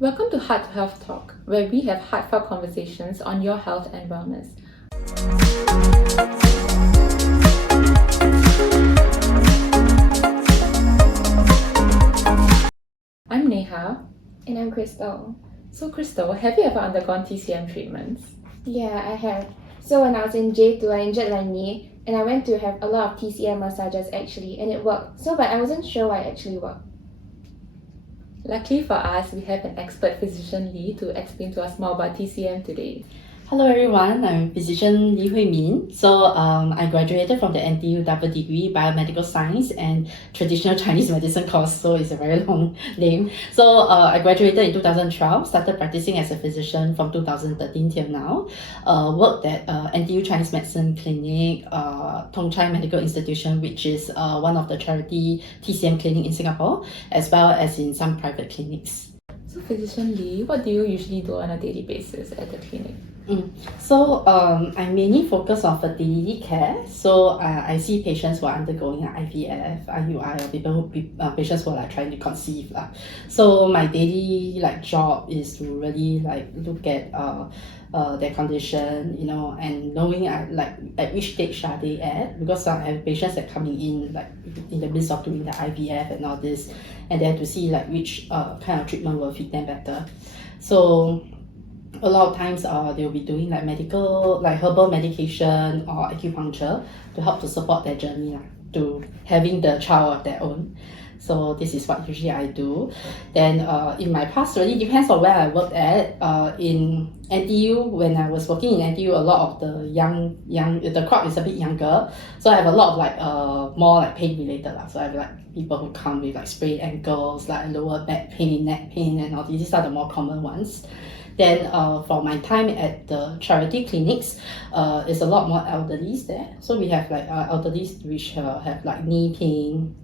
Welcome to Heart to Health Talk, where we have heartfelt conversations on your health and wellness. I'm Neha. And I'm Crystal. So, Crystal, have you ever undergone TCM treatments? Yeah, I have. So when I was in J2, I injured my knee and I went to have a lot of TCM massages actually, and it worked. But I wasn't sure why it actually worked. Luckily for us, we have an expert physician Lee to explain to us more about TCM today. Hello everyone, I'm physician Li Hui Min. I graduated from the NTU double degree biomedical science and traditional Chinese medicine course, so it's a very long name. I graduated in 2012, started practicing as a physician from 2013 till now. Worked at NTU Chinese Medicine Clinic, Tong Chai Medical Institution, which is one of the charity TCM clinic in Singapore, as well as in some private clinics. So, Physician Lee, what do you usually do on a daily basis at the clinic? I mainly focus on fertility care. I see patients who are undergoing IVF, IUI, or patients who are trying to conceive. So my daily job is to really look at their condition, and knowing at which stage are they at, because I have patients that coming in the midst of doing the IVF and all this, and then to see which kind of treatment will fit them better. So a lot of times they'll be doing medical, herbal medication or acupuncture to help to support their journey to having the child of their own. So this is what usually I do. Then in my past, really depends on where I worked at. In NTU, when I was working in NTU, a lot of the crowd is a bit younger. So I have a lot of more pain related. So I have people who come with sprained ankles, lower back pain, neck pain, and all these. These are the more common ones. Then for my time at the charity clinics, it's a lot more elderlies there. So we have elderlies which have knee pain,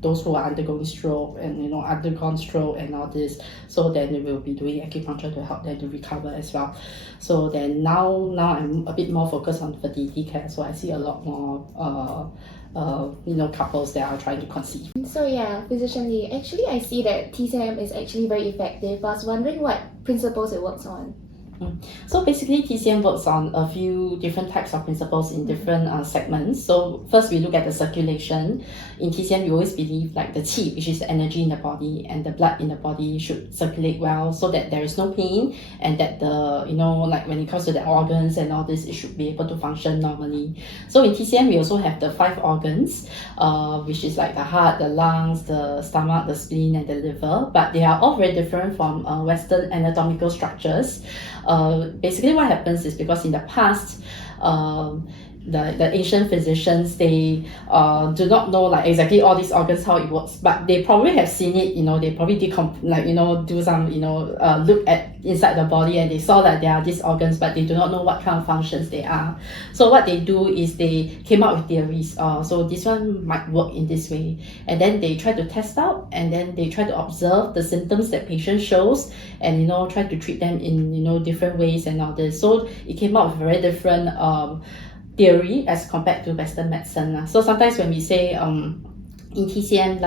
those who are undergoing stroke and undergone stroke and all this. So then we will be doing acupuncture to help them to recover as well. So then now I'm a bit more focused on fertility care. So I see a lot more couples that are trying to conceive. So yeah, Physician Lee, actually I see that TCM is actually very effective. I was wondering what principles it works on. So basically TCM works on a few different types of principles in different segments. So first we look at the circulation. In TCM we always believe the qi, which is the energy in the body, and the blood in the body should circulate well so that there is no pain, and that the when it comes to the organs and all this, it should be able to function normally. So in TCM we also have the 5 organs, which is the heart, the lungs, the stomach, the spleen, and the liver, but they are all very different from Western anatomical structures. Basically what happens is because in the past the ancient physicians, they do not know exactly all these organs how it works, but they probably have seen it. They probably do some look at inside the body, and they saw that there are these organs, but they do not know what kind of functions they are. So what they do is they came up with theories. So this one might work in this way, and then they try to test out, and then they try to observe the symptoms that patient shows, and try to treat them in different ways and all this. So it came out with very different theory as compared to Western medicine. So sometimes when we say in TCM,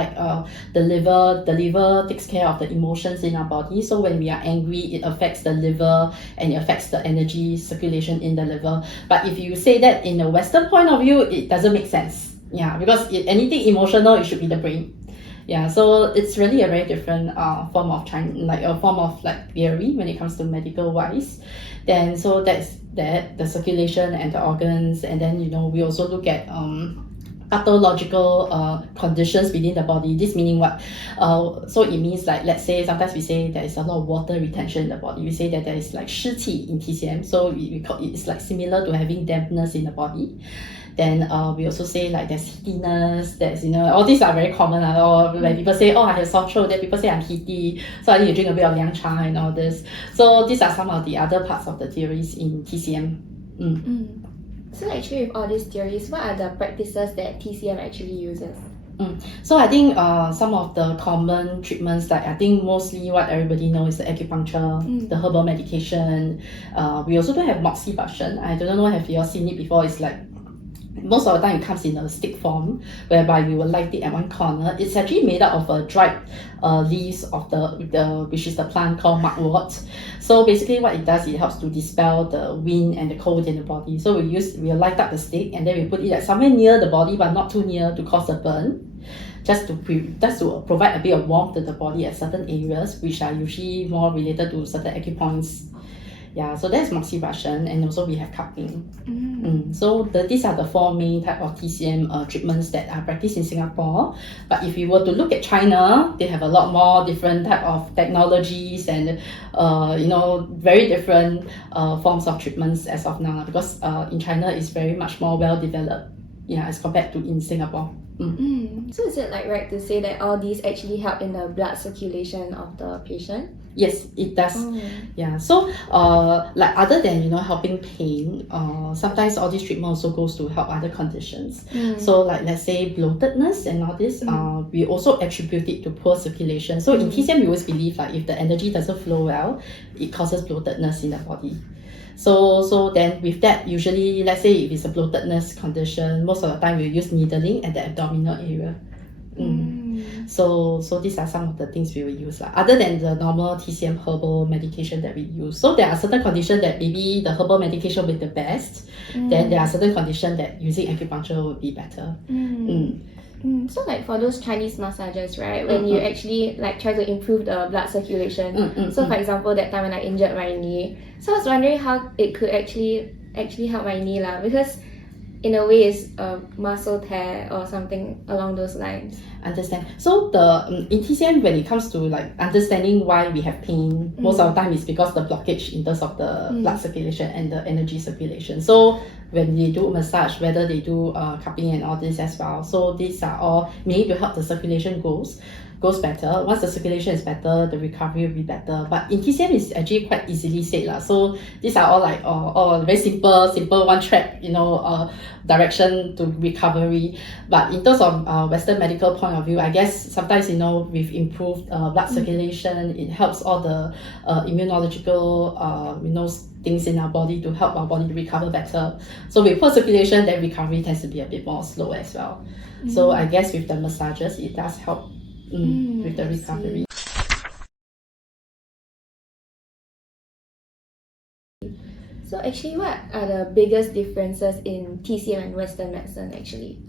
the liver takes care of the emotions in our body. So when we are angry, it affects the liver and it affects the energy circulation in the liver. But if you say that in a Western point of view, it doesn't make sense. Yeah, because anything emotional, it should be the brain. Yeah, so it's really a very different form of theory when it comes to medical wise. Then so that's the circulation and the organs, and then we also look at pathological conditions within the body. This meaning what? So it means let's say sometimes we say there is a lot of water retention in the body. We say that there is 湿气 in TCM. So we call it's similar to having dampness in the body. Then we also say there's heatiness, there's all these are very common. Or when people say, oh, I have sore throat, then people say I'm heaty, so I need to drink a bit of liang cha and all this. So these are some of the other parts of the theories in TCM. So actually with all these theories, what are the practices that TCM actually uses? So I think some of the common treatments, I think mostly what everybody knows is the acupuncture, the herbal medication. We also do have moxibustion. I don't know if you all seen it before. It's most of the time it comes in a stick form, whereby we will light it at one corner. It's actually made up of dried leaves of the which is the plant called mugwort. So basically what it does, it helps to dispel the wind and the cold in the body. So we'll light up the stick, and then we put it at somewhere near the body but not too near to cause a burn, just to provide a bit of warmth to the body at certain areas, which are usually more related to certain acupoints. Yeah, so that's moxibustion, and also we have cupping. So these are the 4 main type of TCM treatments that are practiced in Singapore. But if you were to look at China, they have a lot more different type of technologies and very different forms of treatments as of now, because in China it's very much more well developed, as compared to in Singapore. So is it right to say that all these actually help in the blood circulation of the patient? Yes, it does. Yeah. So other than helping pain, sometimes all this treatment also goes to help other conditions. So let's say bloatedness and all this, we also attribute it to poor circulation. So in TCM we always believe if the energy doesn't flow well, it causes bloatedness in the body. So then with that, usually let's say if it's a bloatedness condition, most of the time we use needling at the abdominal area. So these are some of the things we will use other than the normal TCM herbal medication that we use. So there are certain conditions that maybe the herbal medication will be the best. Then there are certain conditions that using acupuncture would be better. So for those Chinese massages, right, when you actually try to improve the blood circulation, so for example that time when I injured my knee, so I was wondering how it could actually help my knee because in a way it's a muscle tear or something along those lines. Understand. So in TCM, when it comes to understanding why we have pain, most of the time it's because the blockage in terms of the blood circulation and the energy circulation. So when they do massage, whether they do cupping and all this as well, so these are all mainly to help the circulation goes better. Once the circulation is better, the recovery will be better. But in TCM, it's actually quite easily said So these are all very simple one track direction to recovery. But in terms of Western medical point of view, I guess sometimes with improved blood circulation, it helps all the immunological things in our body to help our body to recover better. So with poor circulation, then recovery tends to be a bit more slow as well. So I guess with the massages, it does help with the recovery. So actually, what are the biggest differences in TCM and Western medicine actually?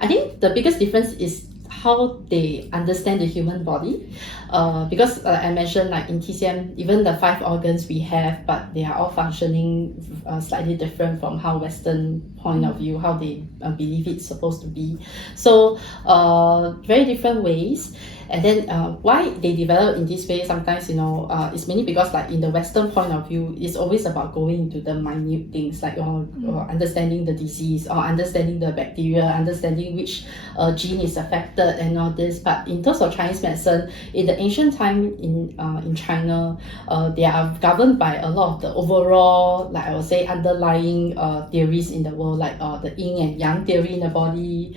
I think the biggest difference is how they understand the human body, because I mentioned in TCM, even the 5 organs we have, but they are all functioning slightly different from how Western point of view, how they believe it's supposed to be. So very different ways. And then why they develop in this way sometimes it's mainly because in the Western point of view, it's always about going into the minute things or understanding the disease, or understanding the bacteria, understanding which gene is affected and all this. But in terms of Chinese medicine, in the ancient time in China, they are governed by a lot of the overall, I would say, underlying theories in the world, the yin and yang theory in the body.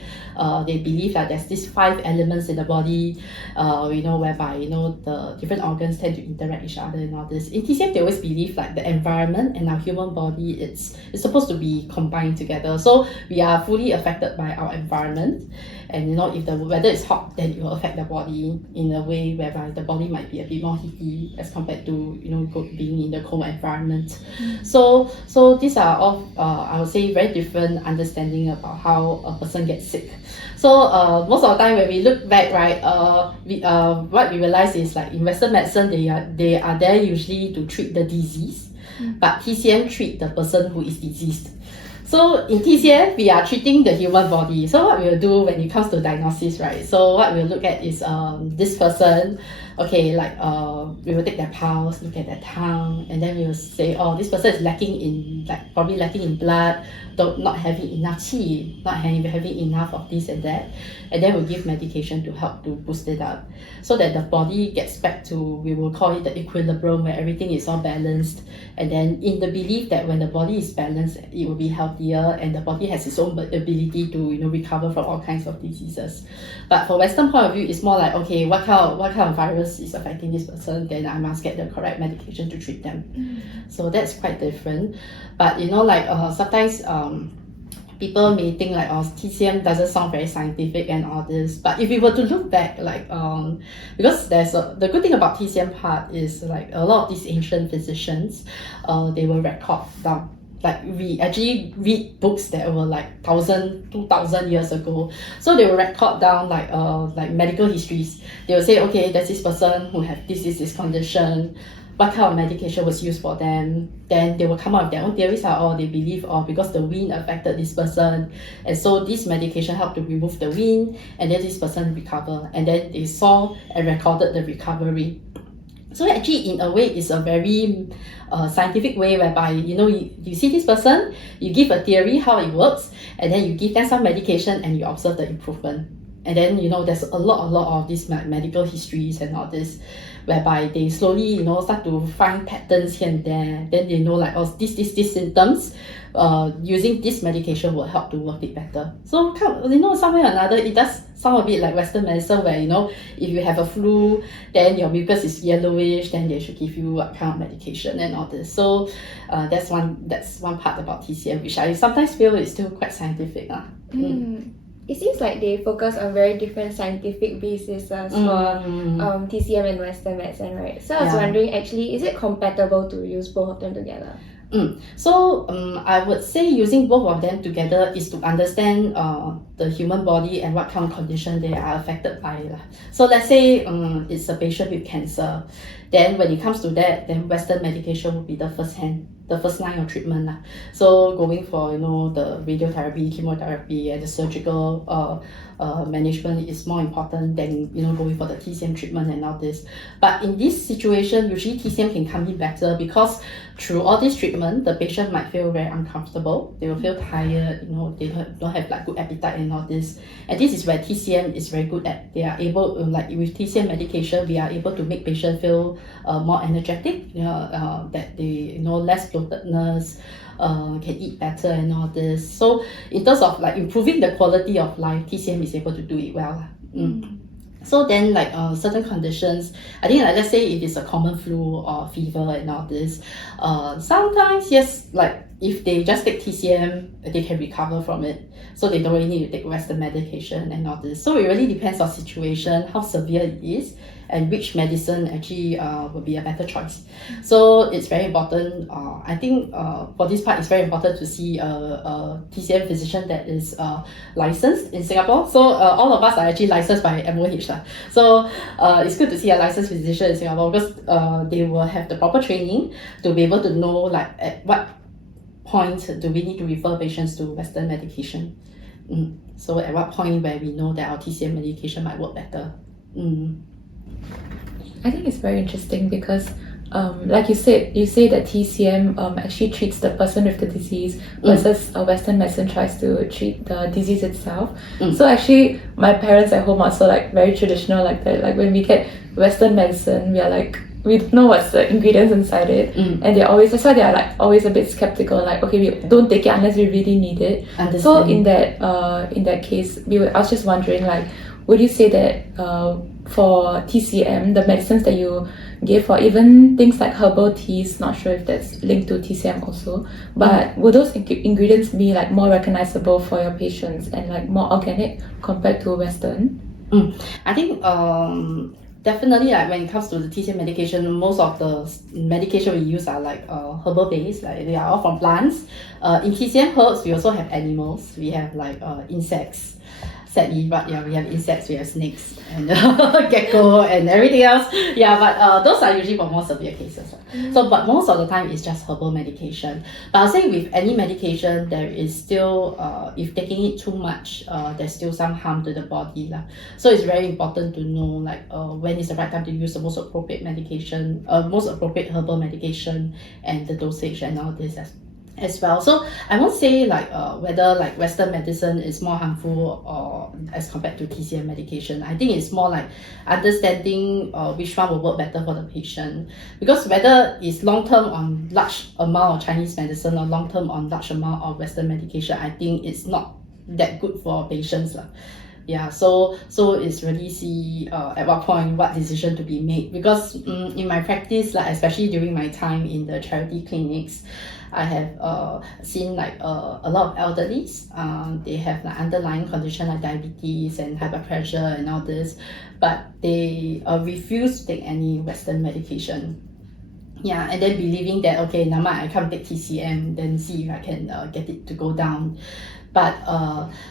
They believe that there's these 5 elements in the body, whereby the different organs tend to interact each other and all this. In TCM, they always believe the environment and our human body, it's supposed to be combined together. So we are fully affected by our environment, and if the weather is hot, then it will affect the body in a way whereby the body might be a bit more heaty as compared to being in the cold environment. So these are all I would say very different understanding about how a person gets sick. So most of the time when we look back, what we realize is in Western medicine, they are there usually to treat the disease, but TCM treat the person who is diseased. So in TCM, we are treating the human body. So what we'll do when it comes to diagnosis, so what we'll look at is this person, we will take their pulse, look at their tongue, and then we will say, this person is lacking in, probably lacking in blood, not having enough qi, not having enough of this and that. And then we'll give medication to help to boost it up, so that the body gets back to, we will call it the equilibrium, where everything is all balanced. And then in the belief that when the body is balanced, it will be healthier, and the body has its own ability to recover from all kinds of diseases. But for Western point of view, it's more what kind of virus is affecting this person, then I must get the correct medication to treat them. So that's quite different. But sometimes people may think like, oh, TCM doesn't sound very scientific and all this. But if we were to look back, like because the good thing about TCM part is like a lot of these ancient physicians, they will record down. Like we actually read books that were like 2,000 years ago. So they will record down like medical histories. They will say, okay, there's this person who have this condition, what kind of medication was used for them. Then they will come up with their own theories, or they believe, because the wind affected this person, and so this medication helped to remove the wind, and then this person recover, and then they saw and recorded the recovery. So actually, in a way, it's a very scientific way whereby, you see this person, you give a theory how it works, and then you give them some medication and you observe the improvement. And then, there's a lot of these medical histories and all this, whereby they slowly, start to find patterns here and there. Then they know like, these symptoms, using this medication will help to work it better. So, somewhere or another, it does sound a bit like Western medicine where, if you have a flu, then your mucus is yellowish, then they should give you what kind of medication and all this. So, that's one part about TCM, which I sometimes feel is still quite scientific. It seems like they focus on very different scientific bases for TCM and Western medicine, right? So I was wondering, actually, is it compatible to use both of them together? So I would say using both of them together is to understand the human body and what kind of condition they are affected by. So let's say it's a patient with cancer. Then when it comes to that, then Western medication will be the first line of treatment. So going for the radiotherapy, chemotherapy, and the surgical management is more important than going for the TCM treatment and all this. But in this situation, usually TCM can come in better because through all this treatment, the patient might feel very uncomfortable. They will feel tired. They don't have like good appetite and all this. And this is where TCM is very good at. They are able, like with TCM medication, we are able to make patient feel more energetic. That they less bloatedness. Can eat better and all this. So in terms of like improving the quality of life, TCM is able to do it well. So then like certain conditions, I think like, let's say if it's a common flu or fever and all this, sometimes yes, like if they just take TCM, they can recover from it. So they don't really need to take Western medication and all this. So it really depends on situation, how severe it is, and which medicine actually will be a better choice. So it's very important. I think for this part, it's very important to see a TCM physician that is licensed in Singapore. So all of us are actually licensed by MOH. So it's good to see a licensed physician in Singapore because they will have the proper training to be able to know like at what point do we need to refer patients to Western medication. So at what point where we know that our TCM medication might work better. I think it's very interesting because like you say that TCM actually treats the person with the disease versus a Western medicine tries to treat the disease itself. So actually my parents at home are also like very traditional like that. Like when we get Western medicine, we don't know what's the ingredients inside it, and that's why they are like always a bit skeptical, like okay, we don't take it unless we really need it. So in that case, I was just wondering, like, would you say that for TCM, the medicines that you give, or even things like herbal teas, not sure if that's linked to TCM also, but would those ingredients be like more recognizable for your patients and like more organic compared to Western? I think definitely, like when it comes to the TCM medication, most of the medication we use are like herbal based, like they are all from plants. In TCM herbs, we also have animals. We have like insects. Sadly, but yeah, we have insects, we have snakes and gecko and everything else. Yeah, but those are usually for more severe cases. So, but most of the time it's just herbal medication. But I'll say with any medication, there is still, if taking it too much, there's still some harm to the body. So it's very important to know like when is the right time to use the most appropriate medication, most appropriate herbal medication, and the dosage and all this as well. So I won't say like whether like Western medicine is more harmful or as compared to TCM medication. I think it's more like understanding which one will work better for the patient, because whether it's long-term on large amount of Chinese medicine or long-term on large amount of Western medication, I think it's not that good for patients. Yeah, so it's really see at what point what decision to be made, because in my practice, like especially during my time in the charity clinics, I have seen like a lot of elderlies. They have like underlying condition like diabetes and high blood pressure and all this, but they refuse to take any Western medication. Yeah, and then believing that okay, now I come take TCM, then see if I can get it to go down. But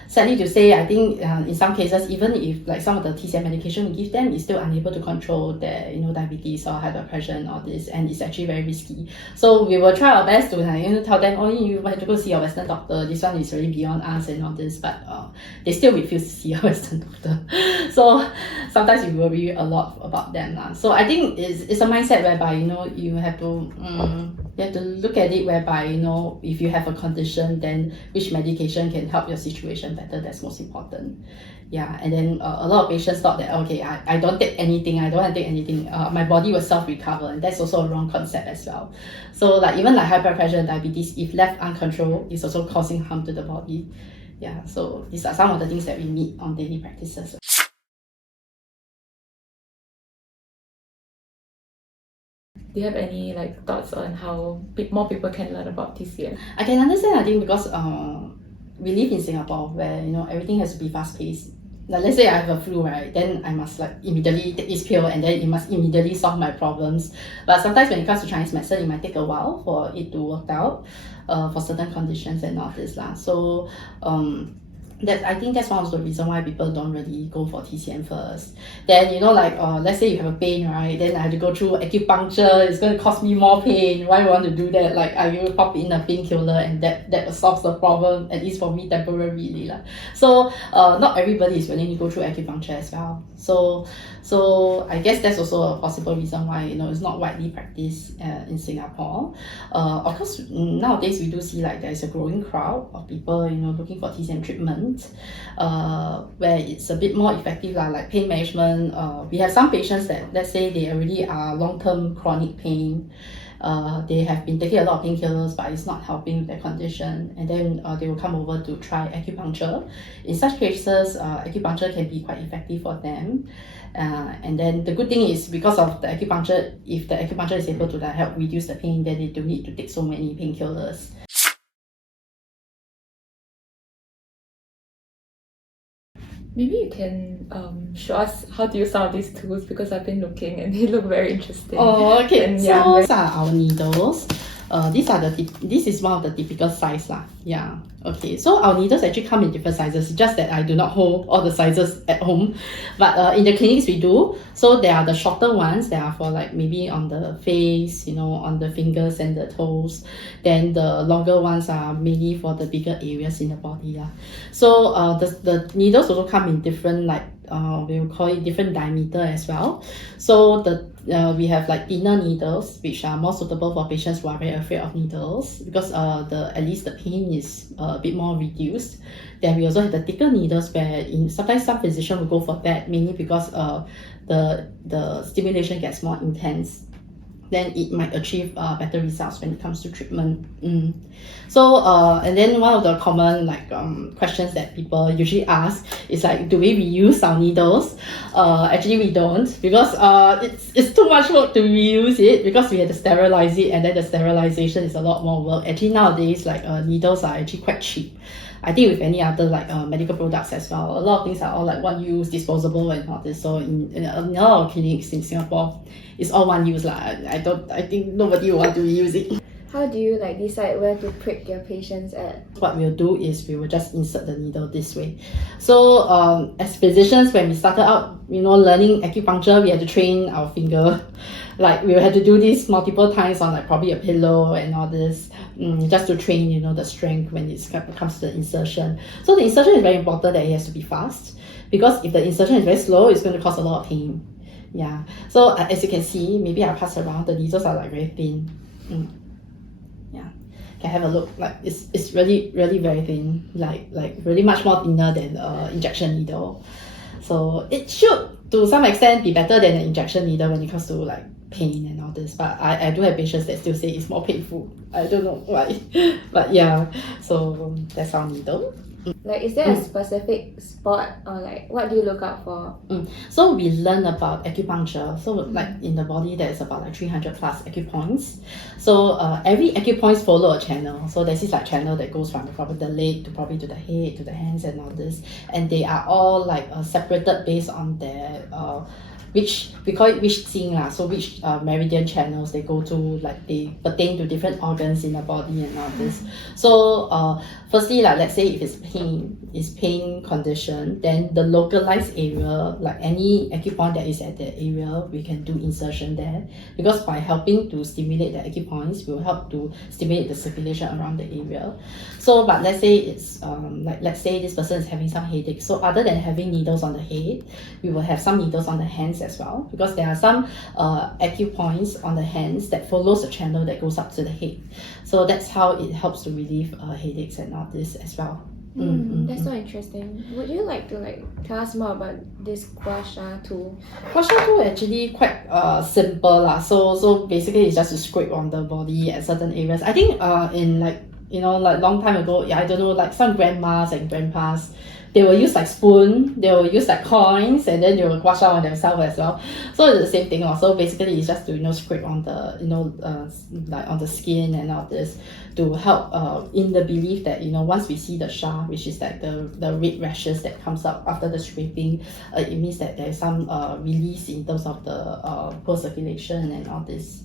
sadly to say, I think in some cases, even if like some of the TCM medication we give them is still unable to control their diabetes or high blood pressure and all this, and it's actually very risky. So we will try our best to tell them, oh, you have to go see your Western doctor. This one is really beyond us and all this, but they still refuse to see a Western doctor. So sometimes we worry a lot about them. So I think it's a mindset whereby you have to look at it whereby if you have a condition, then which medication can help your situation better. That's most important. Yeah, and then a lot of patients thought that okay, I don't take anything, I don't want to take anything, my body will self-recover, and that's also a wrong concept as well. So like even like high blood pressure and diabetes, if left uncontrolled, is also causing harm to the body. Yeah, so these are some of the things that we meet on daily practices. Do you have any like thoughts on how more people can learn about TCM? I can understand, I think, because we live in Singapore where everything has to be fast paced. Like let's say I have a flu, right? Then I must like immediately take this pill, and then it must immediately solve my problems. But sometimes when it comes to Chinese medicine, it might take a while for it to work out for certain conditions and all this lah. So I think that's one of the reasons why people don't really go for TCM first. Then like let's say you have a pain, right? Then I have to go through acupuncture. It's going to cost me more pain. Why you want to do that? Like I will pop in a painkiller, and that solves the problem, at least for me temporarily lah. So not everybody is willing to go through acupuncture as well. So I guess that's also a possible reason why it's not widely practiced in Singapore. Of course, nowadays we do see like there's a growing crowd of people looking for TCM treatment, where it's a bit more effective like pain management. We have some patients that, let's say, they already are long-term chronic pain. They have been taking a lot of painkillers, but it's not helping with their condition, and then they will come over to try acupuncture. In such cases, acupuncture can be quite effective for them. And then the good thing is, because of the acupuncture, if the acupuncture is able to help reduce the pain, then they don't need to take so many painkillers. Maybe you can show us how to use some of these tools, because I've been looking and they look very interesting. Oh, okay. And, so these are our needles. This is one of the typical size lah. Yeah. Okay. So our needles actually come in different sizes. Just that I do not hold all the sizes at home, but in the clinics we do. So there are the shorter ones that are for like maybe on the face, on the fingers and the toes. Then the longer ones are mainly for the bigger areas in the body lah. So the needles also come in different we will call it different diameter as well. So we have like thinner needles, which are more suitable for patients who are very afraid of needles, because at least the pain is a bit more reduced. Then we also have the thicker needles, where sometimes some physicians will go for that, mainly because the stimulation gets more intense. Then it might achieve better results when it comes to treatment. So and then one of the common questions that people usually ask is like, do we reuse our needles? Actually we don't, because it's too much work to reuse it, because we have to sterilize it, and then the sterilization is a lot more work. Actually nowadays needles are actually quite cheap. I think with any other medical products as well, a lot of things are all like one use, disposable and all this. So in a lot of clinics in Singapore, it's all one use lah. I think nobody will want to reuse it. How do you decide where to prick your patients at? What we'll do is we will just insert the needle this way. So as physicians, when we started out, learning acupuncture, we had to train our finger. We will have to do this multiple times on probably a pillow and all this, just to train the strength when it comes to the insertion. So the insertion is very important, that it has to be fast, because if the insertion is very slow, it's going to cause a lot of pain. Yeah. So as you can see, maybe I'll pass around. The needles are very thin. Yeah. Can have a look. It's really very thin. Really much more thinner than injection needle. So it should, to some extent, be better than an injection needle when it comes to pain and all this. But I do have patients that still say it's more painful. I don't know why. But yeah, so that's our needle. Like, is there a specific spot or like what do you look out for? So we learn about acupuncture. So like in the body, there's about like 300 plus acupoints. So every acupoint follow a channel. So there's this like channel that goes from probably the leg to probably to the head, to the hands and all this. And they are all like separated based on their which we call it which thing lah. So which meridian channels they go to, like they pertain to different organs in the body and all this. So firstly, like let's say if it's pain condition, then the localized area, like any acupoint that is at that area, we can do insertion there, because by helping to stimulate the acupoints, will help to stimulate the circulation around the area. So but let's say it's like let's say this person is having some headache. So other than having needles on the head, we will have some needles on the hands as well, because there are some acupoints on the hands that follows the channel that goes up to the head. So that's how it helps to relieve headaches and all this as well. That's so interesting. Would you like to like tell us more about this gua sha tool? Gua sha tool actually quite simple lah. So basically it's just to scrape on the body at certain areas. I think in like like long time ago, I don't know, like some grandmas and grandpas, they will use like spoon, they will use like coins, and then they will gua sha on themselves as well. So it's the same thing also. Basically it's just to scrape on the like on the skin and all this, to help in the belief that once we see the sha, which is like the red rashes that comes up after the scraping, it means that there's some release in terms of the poor circulation and all this.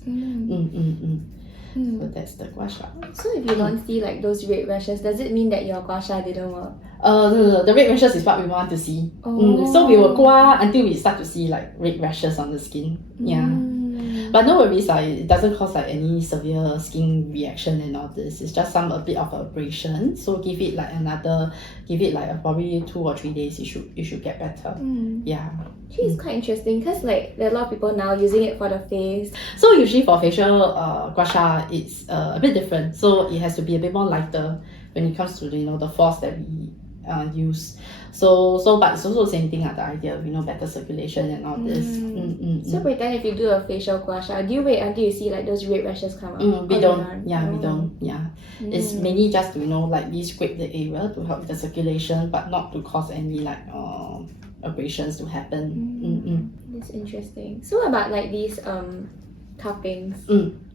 So that's the gua sha. So if you don't see like those red rashes, does it mean that your gua sha didn't work? No, the red rashes is what we want to see. So we will gua until we start to see like red rashes on the skin. But no worries, it doesn't cause like any severe skin reaction and all this. It's just a bit of abrasion. So give it like probably 2 or 3 days. You should get better. Yeah. Actually, it's quite interesting because like there are a lot of people now using it for the face. So usually for facial gua sha, it's a bit different. So it has to be a bit more lighter when it comes to the force that we use. So but it's also the same thing, the idea of better circulation and all this. So pretend if you do a facial gua sha, do you wait until you see like those red rashes come out? We don't. We don't. It's mainly just to like we scrape the area to help with the circulation, but not to cause any like abrasions to happen. That's interesting. So what about like these cuppings?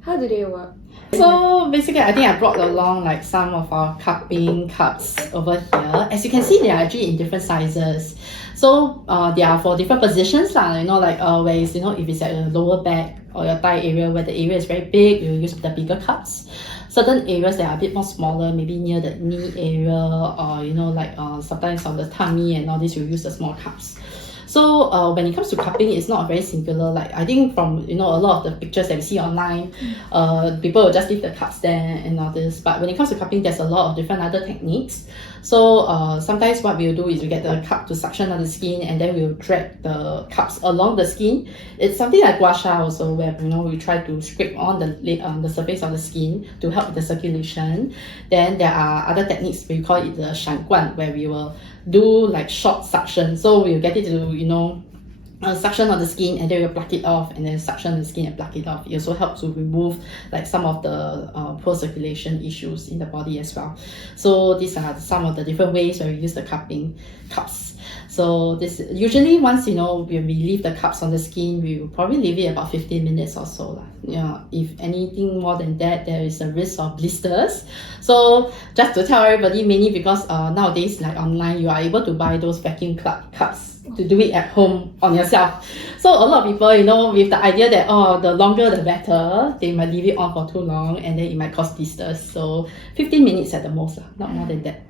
How do they work? So basically, I think I brought along like some of our cupping cups over here. As you can see, they are actually in different sizes. So they are for different positions lah. Like where it's, if it's at the lower back or your thigh area where the area is very big, you use the bigger cups. Certain areas that are a bit more smaller, maybe near the knee area, or like sometimes on the tummy and all this, you use the small cups. So when it comes to cupping, it's not very singular. Like I think from a lot of the pictures that we see online, people will just leave the cups there and all this. But when it comes to cupping, there's a lot of different other techniques. So sometimes what we'll do is we get the cup to suction on the skin, and then we'll drag the cups along the skin. It's something like gua sha also, where we try to scrape on the surface of the skin to help with the circulation. Then there are other techniques, we call it the shan guan, where we will do like short suction. So we'll get it to suction on the skin, and then we'll pluck it off, and then suction on the skin and pluck it off. It also helps to remove like some of the poor circulation issues in the body as well. So these are some of the different ways where we use the cups. So this usually once we leave the cups on the skin, we will probably leave it about 15 minutes or so. If anything more than that, there is a risk of blisters. So just to tell everybody, mainly because nowadays like online, you are able to buy those vacuum cups to do it at home on yourself. So a lot of people, with the idea that the longer the better, they might leave it on for too long, and then it might cause blisters. So 15 minutes at the most, not more than that.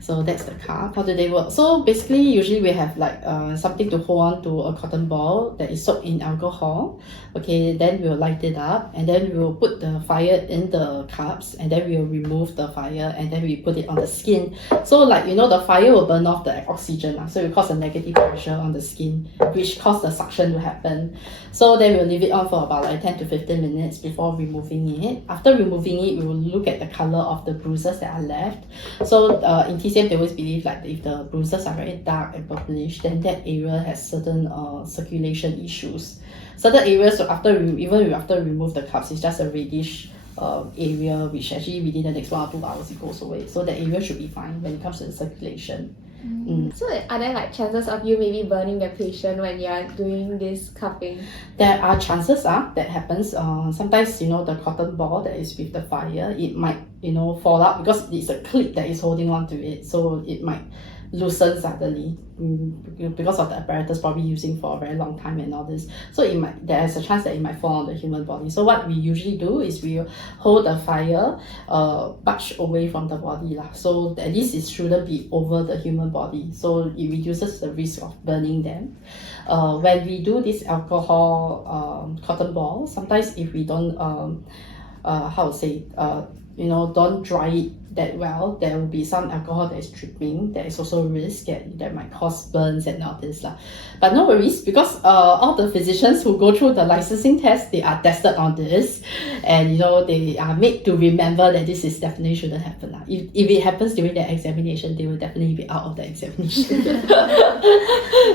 So that's the cup. How do they work? So basically, usually we have like something to hold on to, a cotton ball that is soaked in alcohol. Okay, then we'll light it up, and then we'll put the fire in the cups, and then we'll remove the fire, and then we put it on the skin. So like the fire will burn off the oxygen, so it will cause a negative pressure on the skin, which cause the suction to happen. So then we'll leave it on for about like 10 to 15 minutes before removing it. After removing it, we will look at the color of the bruises that are left. So in TCM, they always believe like if the bruises are very dark and purplish, then that area has certain circulation issues. Certain areas, even after we remove the cups, it's just a reddish area, which actually within the next 1 or 2 hours it goes away. So the area should be fine when it comes to the circulation. So are there like chances of you maybe burning the patient when you are doing this cupping? There are chances that happens. Sometimes the cotton ball that is with the fire, it might fall out because it's a clip that is holding on to it, so it might loosen suddenly because of the apparatus probably using for a very long time and all this. So there is a chance that it might fall on the human body. So what we usually do is we hold the fire much away from the body lah. So at least it shouldn't be over the human body. So it reduces the risk of burning them. When we do this alcohol cotton ball, sometimes if we don't don't dry it that well, there will be some alcohol that is dripping. There is also risk that might cause burns and all this lah. But no worries, because all the physicians who go through the licensing test, they are tested on this, and they are made to remember that this is definitely shouldn't happen lah. If it happens during the examination, they will definitely be out of the examination.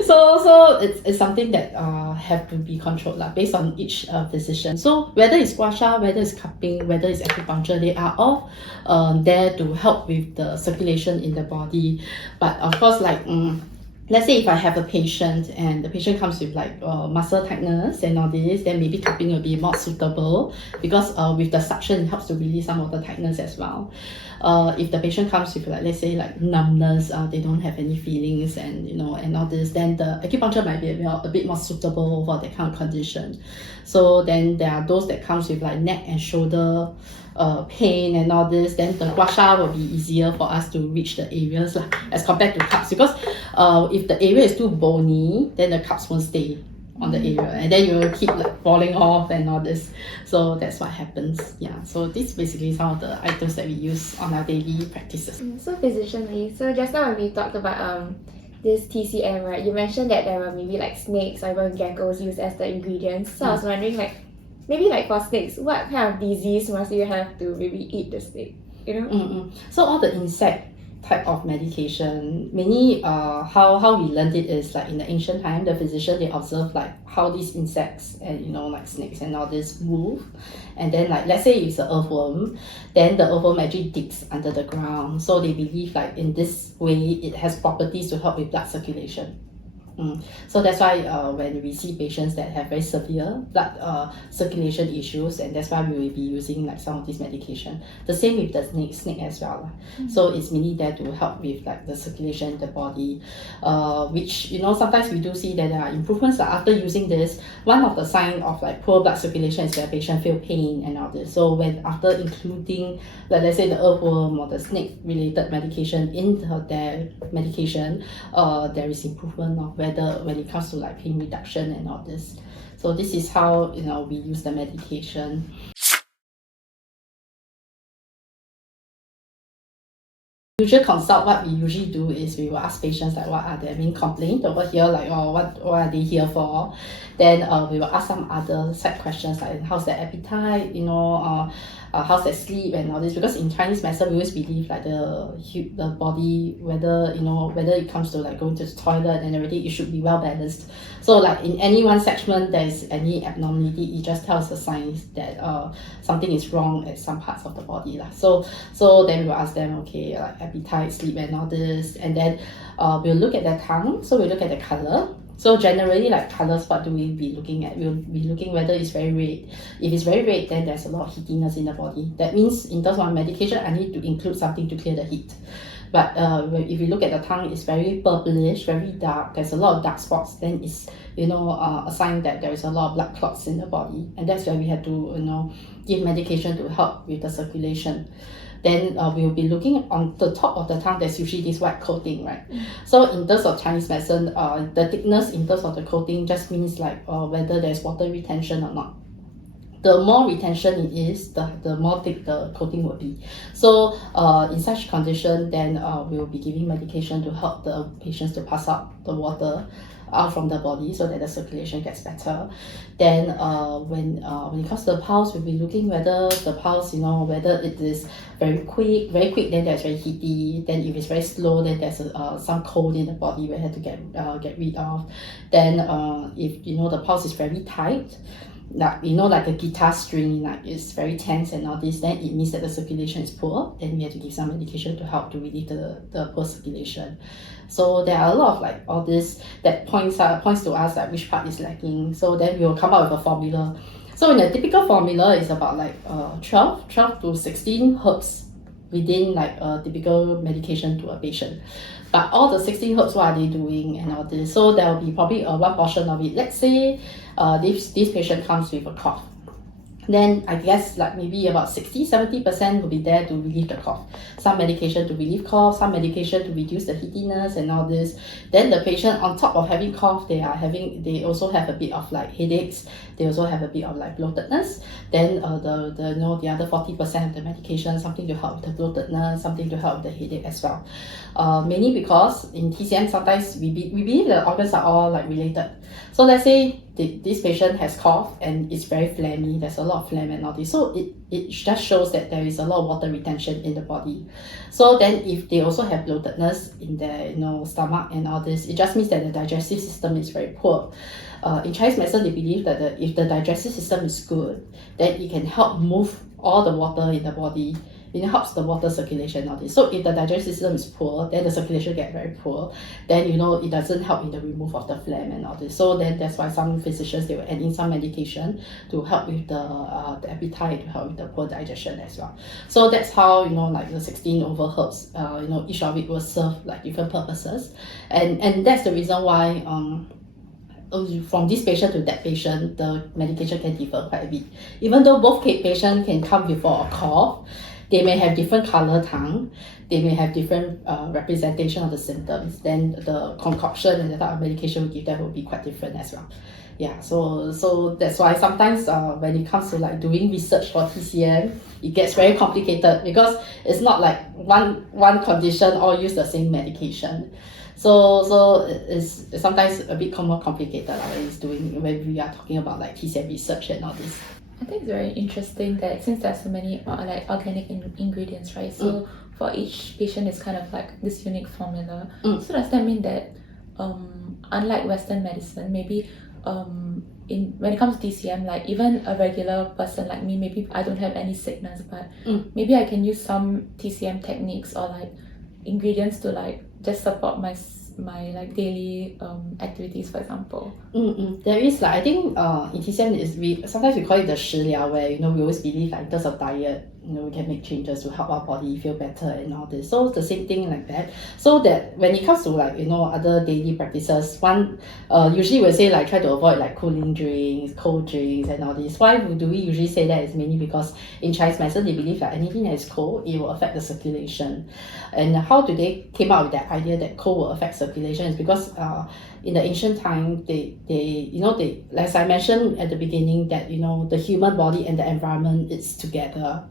so it's something that have to be controlled lah, based on each physician. So whether it's gua sha, whether it's cupping, whether it's acupuncture, they are all there to help with the circulation in the body. But of course, let's say if I have a patient and the patient comes with muscle tightness and all this, then maybe cupping will be more suitable, because with the suction it helps to release some of the tightness as well. If the patient comes with let's say numbness, they don't have any feelings and all this, then the acupuncture might be a bit more suitable for that kind of condition. So then there are those that comes with neck and shoulder pain and all this, then the gua sha will be easier for us to reach the areas as compared to cups, because if the area is too bony, then the cups won't stay on the area, and then you will keep falling off and all this. So that's what happens. Yeah, so this is basically some of the items that we use on our daily practices. So physicianly, so just now when we talked about this TCM, right, you mentioned that there were maybe snakes or even geckos used as the ingredients. So I was wondering maybe for snakes, what kind of disease must you have to maybe eat the snake? So all the insect type of medication, mainly how we learned it is in the ancient time, the physician, they observe how these insects and snakes and all this move, and then let's say it's an earthworm, then the earthworm actually digs under the ground. So they believe in this way it has properties to help with blood circulation. So that's why when we see patients that have very severe blood circulation issues, and that's why we will be using some of this medication. The same with the snake as well. So it's mainly there to help with the circulation in the body, which sometimes we do see that there are improvements after using this. One of the signs of poor blood circulation is that patient feel pain and all this. So when after including let's say the earthworm or the snake related medication in their medication, there is improvement of when it comes to pain reduction and all this. So this is how we use the medication. Usual consult, what we usually do is we will ask patients what are their main complaints over here, what are they here for. Then we will ask some other side questions how's their appetite, how's their sleep and all this, because in Chinese medicine we always believe the body, whether it comes to going to the toilet and everything, it should be well balanced. So in any one segment there is any abnormality, it just tells the signs that something is wrong at some parts of the body So then we'll ask them, okay, appetite, sleep and all this, and then we'll look at their tongue. So we'll look at the color. So generally colors, what do we be looking at? We'll be looking whether it's very red. If it's very red, then there's a lot of heatiness in the body. That means in terms of medication, I need to include something to clear the heat. But if you look at the tongue, it's very purplish, very dark, there's a lot of dark spots, then it's a sign that there is a lot of blood clots in the body, and that's why we have to give medication to help with the circulation. Then we'll be looking on the top of the tongue, there's usually this white coating, right? So in terms of Chinese medicine, the thickness in terms of the coating just means whether there's water retention or not. The more retention it is, the more thick the coating will be. So in such condition, then we'll be giving medication to help the patients to pass out the water out from the body so that the circulation gets better. Then when it comes to the pulse, we'll be looking whether the pulse, whether it is very quick, then there's very heaty. Then if it's very slow, then there's some cold in the body we have to get rid of. Then if the pulse is very tight, like like a guitar string, like it's very tense and all this, then it means that the circulation is poor. Then we have to give some medication to help to relieve the poor circulation. So there are a lot of like all this that points to us like which part is lacking. So then we will come up with a formula. So in a typical formula, it's about like 12 to 16 herbs within like a typical medication to a patient. But all the 16 herbs, what are they doing and all this? So there will be probably one portion of it. Let's say this patient comes with a cough. Then I guess like maybe about 60-70% will be there to relieve the cough. Some medication to relieve cough, some medication to reduce the heatiness and all this. Then the patient, on top of having cough, they also have a bit of like headaches. They also have a bit of like bloatedness. Then the other 40% of the medication, something to help with the bloatedness, something to help with the headache as well. Mainly because in TCM sometimes we believe the organs are all like related. So let's say this patient has cough and it's very phlegmy, there's a lot of phlegm and all this. So it just shows that there is a lot of water retention in the body. So then if they also have bloatedness in their stomach and all this, it just means that the digestive system is very poor. In Chinese medicine, they believe that if the digestive system is good, then it can help move all the water in the body. It helps the water circulation and all this. So if the digestive system is poor, then the circulation get very poor. Then it doesn't help in the remove of the phlegm and all this. So then that's why some physicians, they will add in some medication to help with the appetite, to help with the poor digestion as well. So that's how like the 16 over herbs, each of it will serve like different purposes, and that's the reason why from this patient to that patient, the medication can differ quite a bit. Even though both patients can come before a cough, they may have different color tongue, they may have different representation of the symptoms, then the concoction and the type of medication we give them will be quite different as well. Yeah, so that's why sometimes when it comes to like doing research for TCM, it gets very complicated because it's not like one condition all use the same medication. So it's sometimes a bit more complicated when we are talking about like TCM research and all this. I think it's very interesting that since there's so many like organic ingredients, right? So for each patient, it's kind of like this unique formula. So does that mean that unlike Western medicine, maybe when it comes to TCM, like even a regular person like me, maybe I don't have any sickness, but maybe I can use some TCM techniques or like ingredients to like just support my like daily activities, for example. There is like I think in TCM sometimes we call it the 食疗, where we always believe like in terms of diet, we can make changes to help our body feel better and all this. So the same thing like that. So that when it comes to like other daily practices, one usually we'll say like try to avoid like cooling drinks, cold drinks and all this. Why do we usually say that? Is mainly because in Chinese medicine they believe that anything that is cold, it will affect the circulation. And how do they came up with that idea that cold will affect circulation? Is because in the ancient time they as I mentioned at the beginning, that the human body and the environment is together.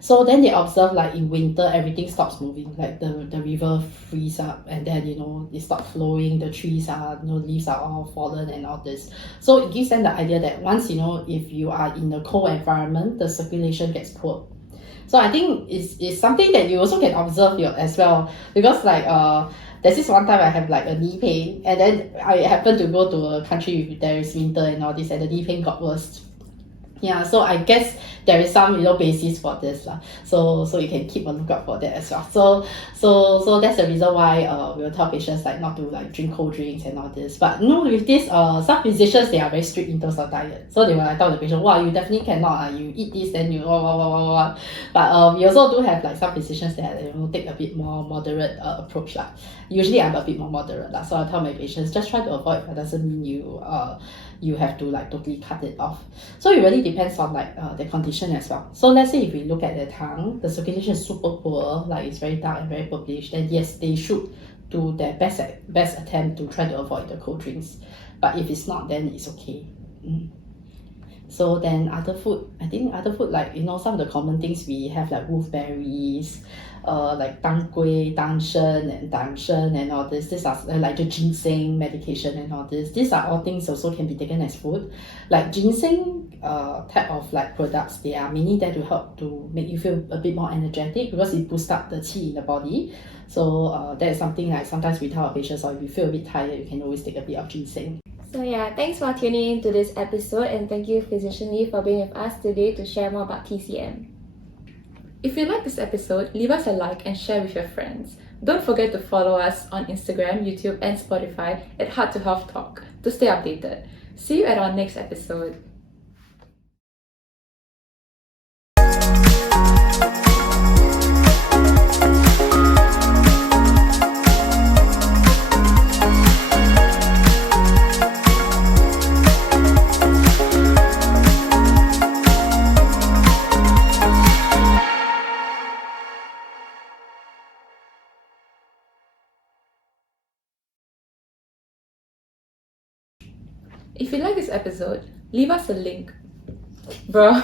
So then they observe like in winter everything stops moving, like the river freeze up and then it stops flowing, the trees are leaves are all fallen and all this. So it gives them the idea that once if you are in a cold environment, the circulation gets poor. So I think it's something that you also can observe as well, because like there's this one time I have like a knee pain, and then I happened to go to a country where there is winter and all this, and the knee pain got worse. Yeah, so I guess there is some basis for this lah. So you can keep a lookout for that as well. So that's the reason why we will tell patients like not to like drink cold drinks and all this. But with this some physicians, they are very strict in terms of diet. So they will like tell the patient, wow, you definitely cannot you eat this then you But we also do have like some physicians that take a bit more moderate approach lah. Usually I'm a bit more moderate lah. So I tell my patients just try to avoid. That doesn't mean you have to like totally cut it off. So it really depends on like the condition as well. So let's say if we look at the tongue, the circulation is super poor, like it's very dark and very purplish, then yes, they should do their best attempt to try to avoid the cold drinks. But if it's not, then it's okay. So then other food like some of the common things we have like wolfberries, like tang gui, tang shen and all this. These are like the ginseng medication and all this. These are all things also can be taken as food. Like ginseng type of like products, they are mainly there to help to make you feel a bit more energetic because it boosts up the qi in the body. So that is something like sometimes we tell our patients, or if you feel a bit tired, you can always take a bit of ginseng. So yeah, thanks for tuning in to this episode, and thank you Physician Lee for being with us today to share more about TCM. If you like this episode, leave us a like and share with your friends. Don't forget to follow us on Instagram, YouTube, and Spotify at Heart to Health Talk to stay updated. See you at our next episode. If you like this episode, leave us a link. Bro.